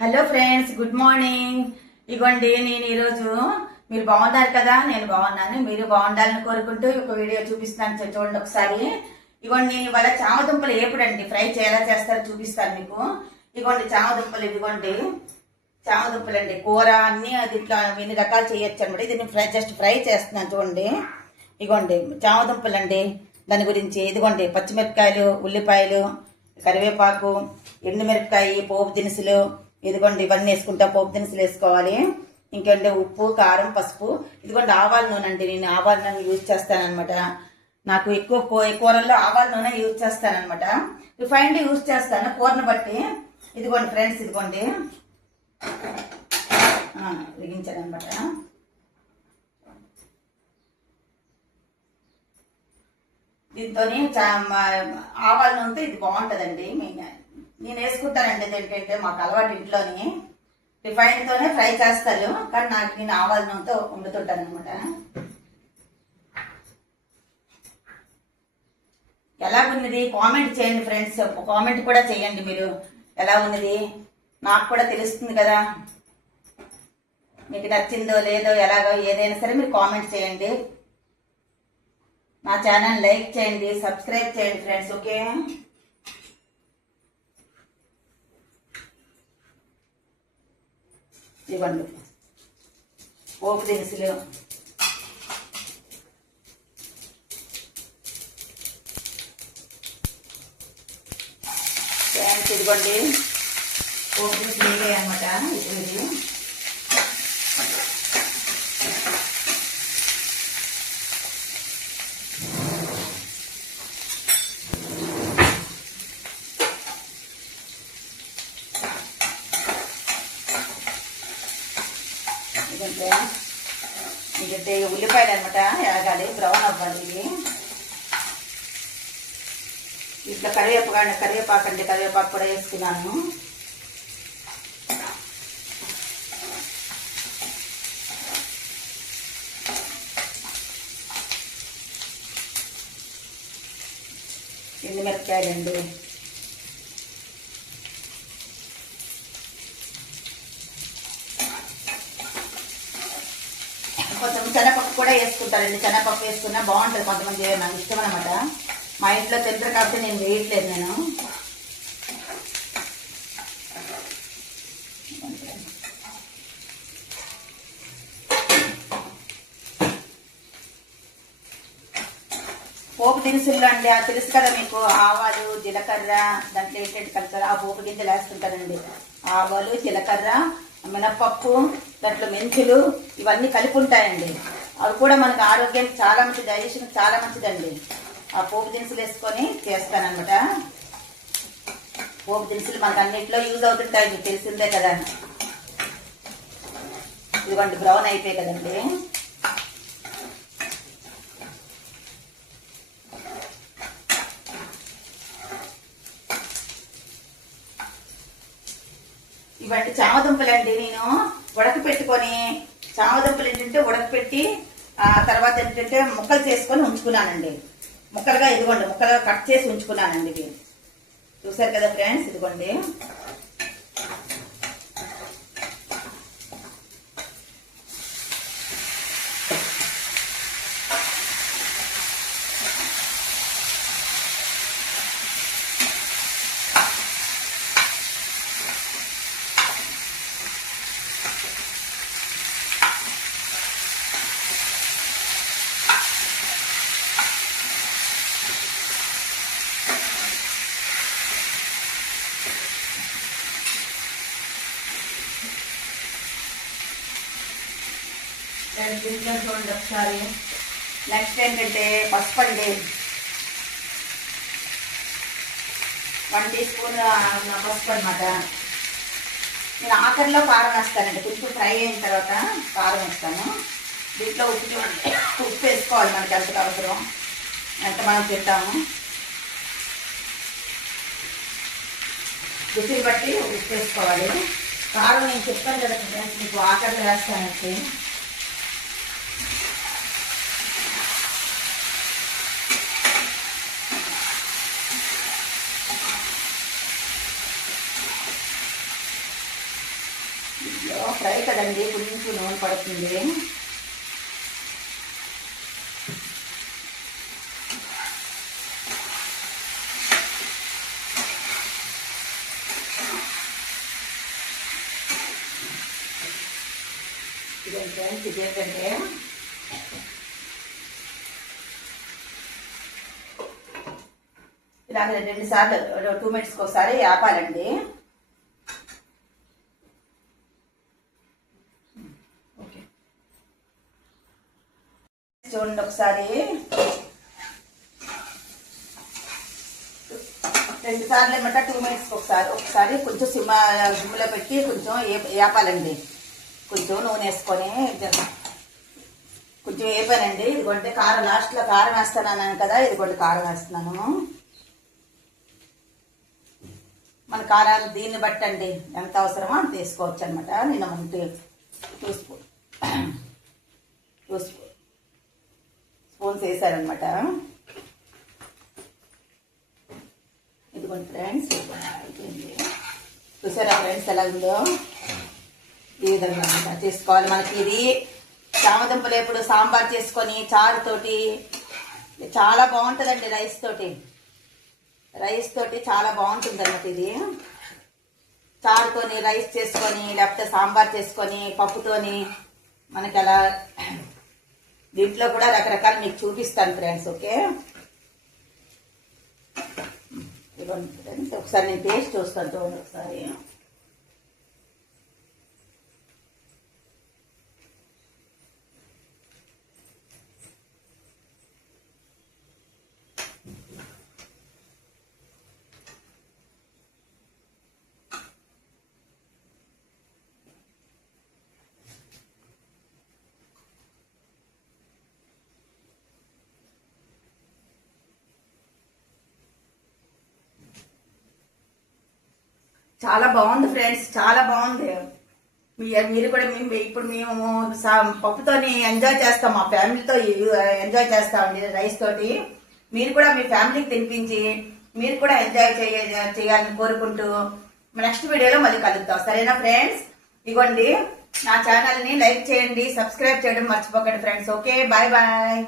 Hello friends, good morning. ఇగోండి, నేను ఈరోజు మీరు బాగున్నారు కదా, నేను బాగున్నాను, మీరు బాగుండాలని కోరుకుంటూ ఒక వీడియో చూపిస్తాను. చూడండి ఒకసారి. ఇగోండి, నేను ఇవాళ చామదుంపలు ఏపుడండి ఫ్రై ఎలా చేస్తారో చూపిస్తాను మీకు. ఇగోండి చామదుంపలు, ఇదిగోండి చామదుంపలు అండి. కూర అన్ని అది ఇట్లా ఎన్ని రకాలు చేయొచ్చు అనమాట. ఇది నేను జస్ట్ ఫ్రై చేస్తున్నాను చూడండి. ఇగోండి చామదుంపలు అండి. దాని గురించి ఇదిగోండి పచ్చిమిరపకాయలు, ఉల్లిపాయలు, కరివేపాకు, ఎండుమిరపకాయ, పోపు దినుసులు, ఇదిగోండి ఇవన్నీ వేసుకుంటా. పోపు దినుసులు వేసుకోవాలి. ఇంకేంటి ఉప్పు, కారం, పసుపు. ఇదిగోండి ఆవాల నూనె అండి. నేను ఆవాల నూనె యూజ్ చేస్తానమాట. నాకు ఎక్కువ కూరల్లో ఆవాల నూనె యూజ్ చేస్తానమాట. రిఫైన్డ్ యూజ్ చేస్తాను కూరను బట్టి. ఇదిగోండి ఫ్రెండ్స్, ఇదిగోండి వెలిగించాను అనమాట. దీంతో ఆవాల నూనెతో ఇది బాగుంటుందండి. నేను వేసుకుంటానండి. ఏంటంటే మాకు అలవాటు ఇంట్లోని రిఫైన్తోనే ఫ్రై చేస్తారు, కానీ నాకు నేను ఆవాల నూనెతో వండుతుంటాను అనమాట. ఎలా ఉన్నది కామెంట్ చేయండి ఫ్రెండ్స్. కామెంట్ కూడా చేయండి మీరు, ఎలా ఉన్నది నాకు కూడా తెలుస్తుంది కదా. మీకు నచ్చిందో లేదో ఎలాగో ఏదైనా సరే మీరు కామెంట్ చేయండి. నా ఛానల్ లైక్ చేయండి, సబ్స్క్రైబ్ చేయండి ఫ్రెండ్స్. ఓకే, ఇవ్వండి పోపు దినుసులు, ఇదిగోండి పోపు దినుసులు వేయాలి అనమాట. ఇది ఎందుకంటే ఉల్లిపాయలు అనమాట ఎరగాలి, బ్రౌన్ అవ్వాలి. ఇది ఇట్లా కరివేపాకండి, కరివేపాకు కూడా వేసుకున్నాను. ఎండుమిరపకాయలండి, కొంచెం శనగపప్పు కూడా వేసుకుంటారండి. శనగపప్పు వేసుకున్నా బాగుంటుంది. కొంతమంది నాకు ఇష్టం అనమాట. మా ఇంట్లో తింటారు కాబట్టి నేను వేయట్లేదు. నేను పోపు దినుసులు అండి, అది తెలుసు కదా మీకు. ఆవాలు, జీలకర్ర, దాంట్లో ఏంటంటే కలుపుతారు. ఆ పోపు గింజలు వేస్తుంటారండి. ఆవాలు, జీలకర్ర, మినప్పప్పు, దాంట్లో మెంతులు, ఇవన్నీ కలిపి ఉంటాయండి. అవి కూడా మనకు ఆరోగ్యానికి చాలా మంచిది, డైజెషన్ చాలా మంచిదండి. ఆ పోపు దినుసులు వేసుకొని చేస్తానమాట. పోపు దినుసులు మనకు అన్నింటిలో యూజ్ అవుతుంటాయి, మీకు తెలిసిందే కదా. ఇదిగోండి బ్రౌన్ అయిపోయాయి కదండి. ఇవన్నీ చామదుంపలు అండి. నేను ఉడకపెట్టుకొని చామదుంపలు ఏంటంటే ఉడకపెట్టి తర్వాత ఏంటంటే ముక్కలు చేసుకొని ఉంచుకున్నానండి. ముక్కలుగా ఇదిగోండి ముక్కలుగా కట్ చేసి ఉంచుకున్నానండి. ఇది చూసారు కదా ఫ్రెండ్స్, ఇదిగోండి. చూడండి ఒకసారి. నెక్స్ట్ ఏంటంటే పసుపు అండి, 1 టీ స్పూన్ పసుపు అనమాట. నేను ఆఖరిలో కారం వేస్తానండి. కొంచెం ఫ్రై అయిన తర్వాత కారం వేస్తాను. దీంట్లో ఉప్పు చూడండి, ఉప్పు వేసుకోవాలి మనకి ఎంత అవసరం, ఎంత మనం తింటాము రుచిని బట్టి ఉప్పు వేసుకోవాలి. కారం నేను చెప్పాను కదా ఫ్రెండ్స్, మీకు ఆఖరిలో వేస్తానంటే. ఫ్రై కదండి, కొంచెం నూనె పడుతుంది. ఇదేంటంటే ఇలా 2 సార్లు 2 మినిట్స్కి ఒకసారి ఆపాలండి. ఓకే, చూడండి ఒకసారి 2 సార్లు ఏమంటే 2 మినిట్స్కి ఒకసారి కొంచెం సిమ్లో పెట్టి కొంచెం వేపాలండి. కొంచెం నూనె వేసుకొని కొంచెం వేపానండి. ఇదిగోండి కారం, లాస్ట్లో కారం వేస్తాను కదా, ఇదిగోండి కారం వేస్తున్నాను. మన కారాలు దీన్ని బట్టండి, ఎంత అవసరమో అంత వేసుకోవచ్చు అనమాట. నేను మనకి 2 స్పూన్స్ వేసారనమాట. ఇదిగోండి ఫ్రెండ్స్, చూసారా ఫ్రెండ్స్ ఎలా ఉందో? ఈ విధంగా చేసుకోవాలి. మనకి ఇది చామదుంపలు ఎప్పుడు సాంబార్ చేసుకొని చారుతోటి చాలా బాగుంటుందండి. రైస్ తోటి చాలా బాగుంటుంది అన్నమాట. ఇది చారుతోని రైస్ చేసుకొని, లేకపోతే సాంబార్ చేసుకొని, పప్పుతోని మనకి అలా దీంట్లో కూడా రకరకాలు మీకు చూపిస్తాను ఫ్రెండ్స్. ఓకే, ఇవ్వండి ఫ్రెండ్స్, ఒకసారి నేను టేస్ట్ చూస్తాను. చూడండి ఒకసారి. చాలా బాగుంది ఫ్రెండ్స్, చాలా బాగుంది. మీరు కూడా ఇప్పుడు మేము పప్పుతోని ఎంజాయ్ చేస్తాం, మా ఫ్యామిలీతో ఎంజాయ్ చేస్తామండి రైస్ తోటి. మీరు కూడా మీ ఫ్యామిలీకి తినిపించి మీరు కూడా ఎంజాయ్ చేయాలని కోరుకుంటూ నెక్స్ట్ వీడియోలో మళ్ళీ కలుద్దాం. సరేనా ఫ్రెండ్స్? ఇగోండి, నా ఛానల్ని లైక్ చేయండి, సబ్స్క్రైబ్ చేయడం మర్చిపోకండి ఫ్రెండ్స్. Okay, bye bye.